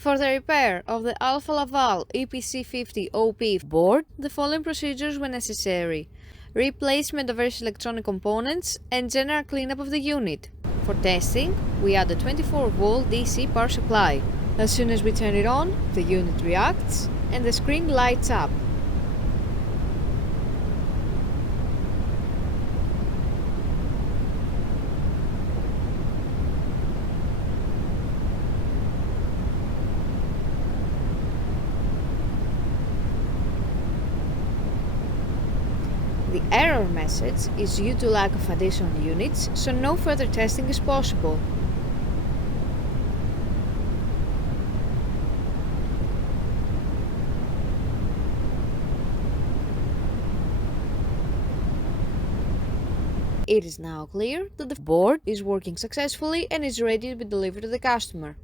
For the repair of the Alfa Laval EPC50 OP board, the following procedures were necessary: replacement of various electronic components and general cleanup of the unit. For testing, we add a 24-volt DC power supply. As soon as we turn it on, the unit reacts and the screen lights up. The error message is due to lack of additional units, so no further testing is possible. It is now clear that the board is working successfully and is ready to be delivered to the customer.